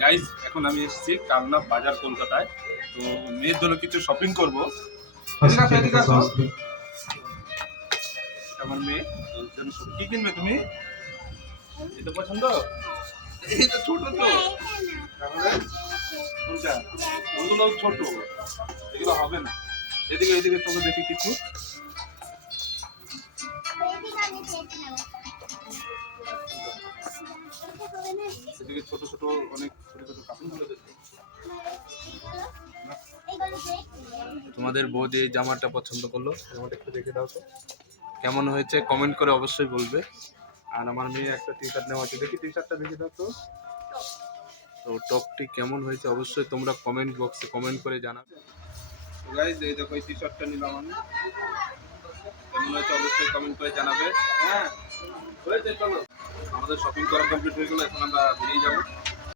Guys এখন আমি এসেছি কালনা বাজার কলকাতায়। তো মেয়ের জন্য কিছু শপিং করবো। আমার মেয়ে কি কিনবে তুমি? এটা পছন্দ? এটা ছোট তো, তাহলে কোনটা? ওগুলো ছোট, এগুলো হবে না। এদিকে এদিকে চলো দেখি কিছু। এদিকে ছোট ছোট অনেক ছোট ছোট কাপড়গুলো দেখো। তোমাদের বৌদি এই জামাটা পছন্দ করলো, জামাটা একটু দেখে দাও তো কেমন হয়েছে, কমেন্ট করে অবশ্যই বলবে। আর আমার মেয়ে একটা টি শার্ট নেওয়া আছে, দেখি টি শার্টটা দেখে দাও তো। তো টপটি কেমন হয়েছে অবশ্যই তোমরা কমেন্ট বক্সে কমেন্ট করে জানাবে। তো গাইস এই দেখো এই টি শার্টটা নিলাম আমি, কেমন হয়েছে অবশ্যই কমেন্ট করে জানাবে। হ্যাঁ হয়েছে, চলো আমাদের শপিং করা কমপ্লিট হয়ে গেল, এখন আমরা বেরিয়ে যাবো।